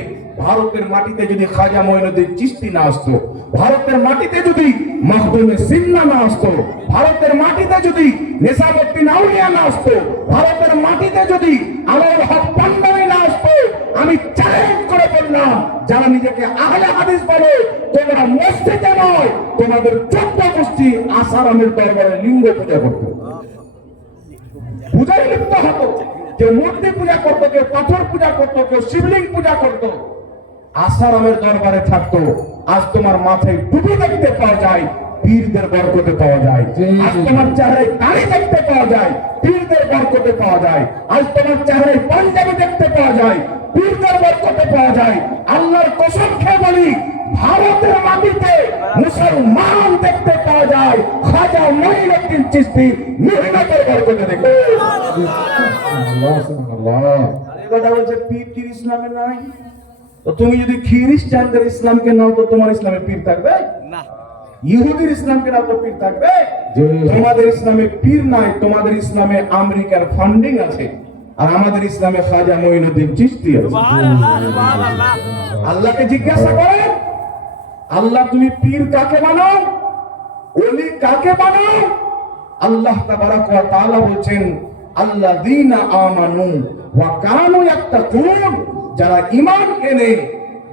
ভারতের মাটিতে যদি খাজা মঈনুদ্দিন চিশতি না আসতো, ভারতের মাটিতে যদি মাখদুমে সিন্না না আসতো, ভারতের মাটিতে যদি নেশাবুদ্দিন আউলিয়া না আসতো, ভারতের মাটিতে যদি আলাউল হক পান্ডানি না আসতো, আমি চ্যালেঞ্জ করে বললাম, যারা নিজেকে আহলে হাদিস বলে, তোমরা মসজিদে নয়, তোমাদের 14 গোষ্ঠী আসারামের দরবারে লিঙ্গ পূজা করতো, পূজায় লিপ্ত হতো। কেউ মূর্তি পূজা করতো, কেউ পাথর পূজা করতো, কেউ শিবলিঙ্গ পূজা করতো, আসারামের দরবারে থাকতো। আজ তোমার মাথায় টুপি দেখতে পাওয়া যায়, পীরদের বরকতে পাওয়া যায়। আজ তোমার চেহারায় দাড়ি দেখতে পাওয়া যায়, পীরদের বরকতে পাওয়া যায়। আজ তোমার চেহারায় পাঞ্জাবি দেখতে পাওয়া যায়, পীরদের বরকতে পাওয়া যায়। আল্লাহর কসম খেয়ে বলি, ভারতের মাটিতে মুসলমান দেখতে পাওয়া যায় খাজা মঈনুদ্দিন চিশতি মিহনতের বরকতে দেখতে। কথা বলছে পীর কি ইসলামে নাই? তো তুমি যদি খ্রিস্টানদের ইসলামকে নাও তো তোমার ইসলামে পীর থাকবে না, ইহুদির ইসলামকে নাও তো পীর থাকবে। তোমাদের ইসলামে পীর নাই, তোমাদের ইসলামে আমেরিকার ফান্ডিং আছে, আর আমাদের ইসলামে খাজা মঈনুদ্দিন চিশতি আছে। আল্লাহকে জিজ্ঞাসা করেন, আল্লাহ তুমি পীর কাকে বানাও, ওলি কাকে বানাও? আল্লাহ তাবারাক ওয়া তাআলা বলেন, আল্লাযীনা আমানু ওয়া কানু ইয়াত্তাকুন, যারা ঈমান এনে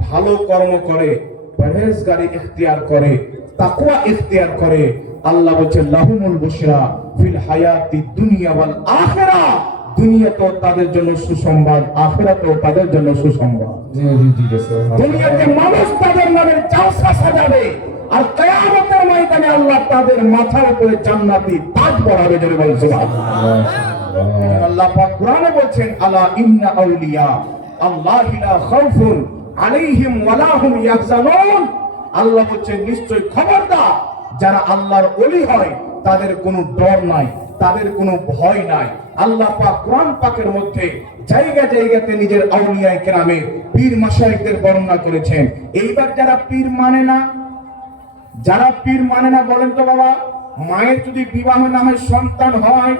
ভালো কর্ম করে, পরহেজগারি ইখতিয়ার করে, তাকওয়া ইখতিয়ার করে, আল্লাহ বলেন লাহুমুল বুশরা ফিল হায়াতি দুনিয়া ওয়াল আখিরাহ, দুনিয়াতেও তাদের জন্য সুসংবাদ, আখিরাতেও তাদের জন্য সুসংবাদ। দুনিয়াতে মানুষ তাদের নামের জালসা সাজাবে, আর কিয়ামতের ময়দানে আল্লাহ তাদের মাথার উপরে জান্নাতি তাজ পরাবে। জোরে বলুন সুবহানাল্লাহ। আল্লাহ পাক কোরআনে বলেন, আলা ইন্না আউলিয়া আল্লাহি লা খাউফুন আলাইহিম ওয়া লা হুম ইয়াহজানুন। আল্লাহ বলেন নিশ্চয় খবরদার, যারা আল্লাহর ওলি হয় তাদের কোনো ডর নাই, তাদের কোনো ভয় নাই। আল্লাহ পাক কোরআন পাকের মধ্যে জায়গা জায়গাতে নিজের আউলিয়ায়ে কেরামে পীর মাশায়েখদের বর্ণনা করেছেন। এইবার যারা পীর মানে না, যারা পীর মানে না, বলেন তো বাবা, মায়ের যদি বিবাহ না হয়, সন্তান হয়,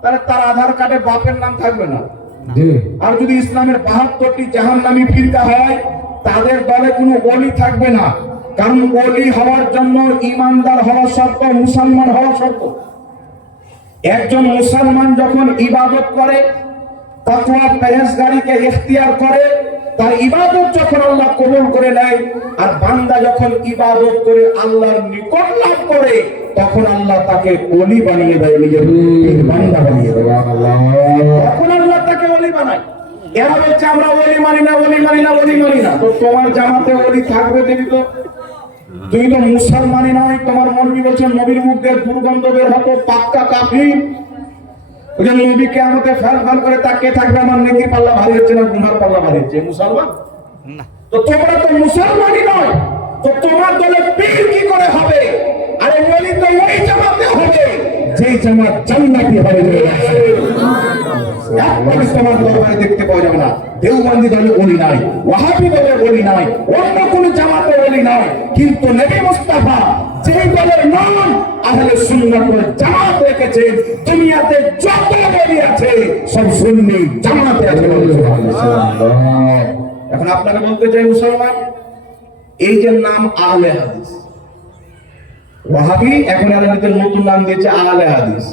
তাহলে তার আধার কার্ডে বাপের নাম থাকবে না। আর যদি ইসলামের 72টি জাহান্নামী ফিরকা হয়, তাদের দলে কোনো ওলি থাকবে না। কারণ ওলি হওয়ার জন্য ঈমানদার হওয়া শর্ত, মুসলমান হওয়া শর্ত। একজন মুসলমান যখন ইবাদত করে, তাকওয়া পরহেজগারিকে ইখতিয়ার করে, তার ইবাদত যখন আল্লাহ কবুল করে নেয়, আর বান্দা যখন ইবাদত করে আল্লাহর নিকট লাভ করে, তখন আল্লাহ তাকে ওলি বানিয়ে দেয়, নিজের বান্দা বানিয়ে দেয়। তখন আল্লাহ তাকে ওলি বানায়। এরা বলছে আমরা ওলি মানি না, ওলি মানি না, ওলি মানি না। তো তোমার জামাতে ওলি থাকবে দেখি তো? তুমি তো মুসলমানই নয়। তোমার মৌলবি বলছেন নবীর মুখ দিয়ে দুর্গন্ধ বের হতো, পাক্কা কাফির। ওই যে নবী কিয়ামতে ফেল ফেল করে তাকিয়ে থাকবে, আমার নেকির পাল্লা ভারী হচ্ছে না গুনার পাল্লা ভারী হচ্ছে, মুসলমান না। তো তোমরা তো মুসলমানই নয়, তো তোমার দলে পীর কি করে হবে? আরে ওলি তো ওই জামাতে হবে যেই জামাত জান্নাতি হবে। তোমার দরবারে দেখতে পাওয়া যাবে না দেওবন্দি দলে ওলি নাই, ওয়াহাবি দলে ওলি নাই, অন্য কোন জামাতে ওলি নাই, কিন্তু নবী মুস্তাফা যেই দলের নাম আহলে সুন্নাত ওয়াল জামাত রেখেছেন, দুনিয়াতে যত ওলি আছে সব সুন্নি জামাতে আছে। সুবহানাল্লাহ। এখন আপনাকে বলতে চাই মুসলমান, এই যে নাম আহলে হাদিস, ওয়াহাবি এখন আলাদাতে নতুন নাম দিয়েছে আহলে হাদিস,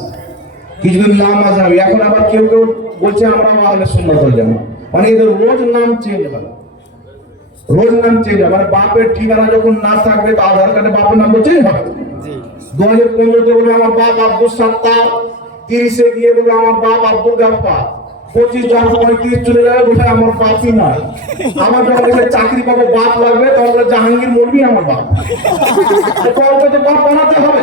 কিছুদিন নাম মাযহাবি, এখন আবার কেউ কেউ বলছে আমরা আহলে সুন্নাত ওয়াল জামাত। মানে এদের রোজ নাম চেঞ্জ হয়, রোজ নাম চেঞ্জ হয়। মানে বাপের ঠিকানা যখন না থাকবে, তো আধার কার্ডে বাপের নাম তো চেঞ্জ হবে। 2015-তে বলে আমার বাপ আব্দুল সাত্তার, 30-এ গিয়ে বলে আমার বাপ আব্দুল গাফফার, 25 যখন 35 চলে যাবে বলে আমার বাপই নয়। আমার যখন চাকরি পাবো বাপ লাগবে, তখন বলে জাহাঙ্গীর মরবি আমার বাপ। কাউকে তো বাপ বানাতে হবে।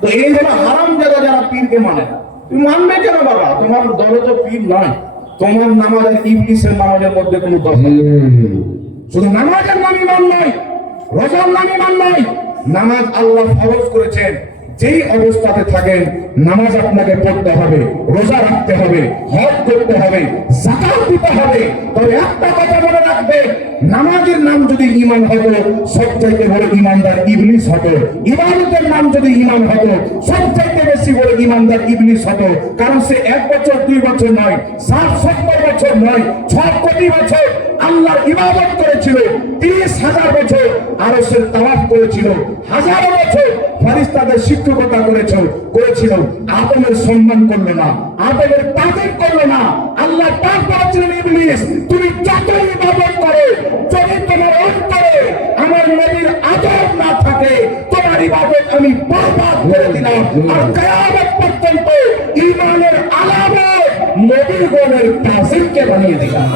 তো এই হলো হারাম জায়গা যারা পীরকে মানে না। তুমি মানবে কেন বাবা? তোমার দলে তো পীর নয়। তোমার নামাজ আর ইবলিসের নামাজের মধ্যে কোনো তফাৎ নেই। শুধু নামাজের নাম ঈমান নয়, রোজার নাম ঈমান নয়। নামাজ আল্লাহ ফরজ করেছেন, যেই অবস্থাতে থাকেন নামাজ আপনাকে পড়তে হবে, রোজা রাখতে হবে, হজ করতে হবে, যাকাত দিতে হবে। তবে একটা কথা মনে রাখবেন, নামাজের নাম যদি ঈমান হতো, সবচাইতে বড় ঈমানদার ইবলিস হতো। ইবাদতের নাম যদি ঈমান হতো, সবচাইতে বেশি বড় ঈমানদার ইবলিস হতো। কারণ সে 1 বছর 2 বছর নয়, 60-70 বছর বছর নয়, 6 কোটি বছর আল্লাহর ইবাদত করেছিল, 30,000 বছর আরশের তাওয়াফ করেছিল, হাজারো বছর ফেরেশতাদের শিক্ষকতা করেছিল। আদমের সম্মান করলো না, আদমের তাজিম করলো না। আল্লাহ পাক বলেছিলেন, ইবলিস তুমি যত ইবাদত করো, যদি তোমার অন্তরে আমার নবীর আদব না থাকে, তোমার ইবাদত আমি বরবাদ করে দিলাম। আর কিয়ামত পর্যন্ত ঈমানের আলামত নবীগণের তাজিমকে বানিয়ে দিলাম।